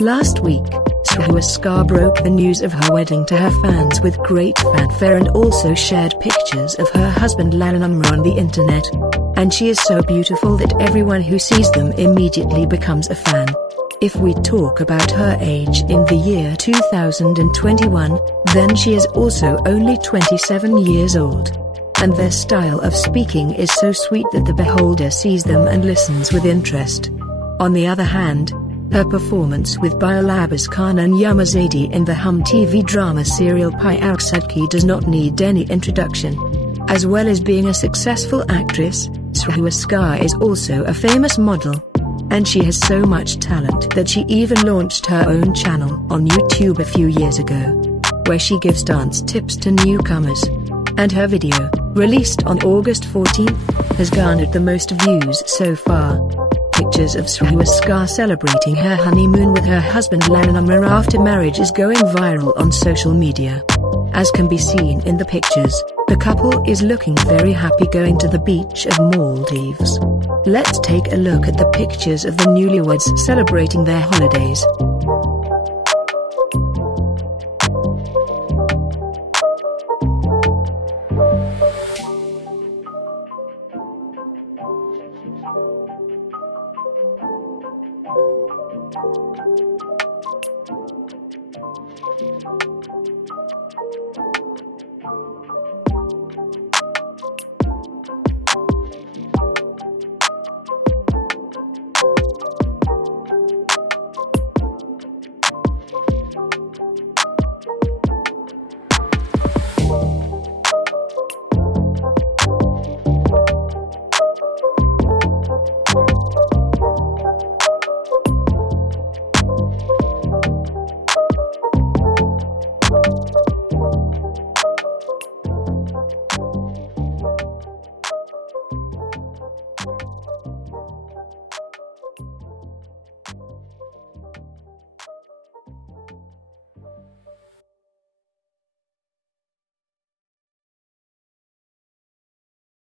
Last week, Srha Asghar broke the news of her wedding to her fans with great fanfare and also shared pictures of her husband Lalan on the internet. And she is so beautiful that everyone who sees them immediately becomes a fan. If we talk about her age in the year 2021, then she is also only 27 years old. And their style of speaking is so sweet that the beholder sees them and listens with interest. On the other hand, her performance with Bilabas Khan and Yamazadi in the Hum TV drama serial Pyar does not need any introduction. As well as being a successful actress, Srha Asghar is also a famous model. And she has so much talent that she even launched her own channel on YouTube a few years ago, where she gives dance tips to newcomers. And her video, released on August 14th, has garnered the most views so far. Pictures of Srha Asghar celebrating her honeymoon with her husband Lalan after marriage is going viral on social media. As can be seen in the pictures, the couple is looking very happy going to the beach of Maldives. Let's take a look at the pictures of the newlyweds celebrating their holidays.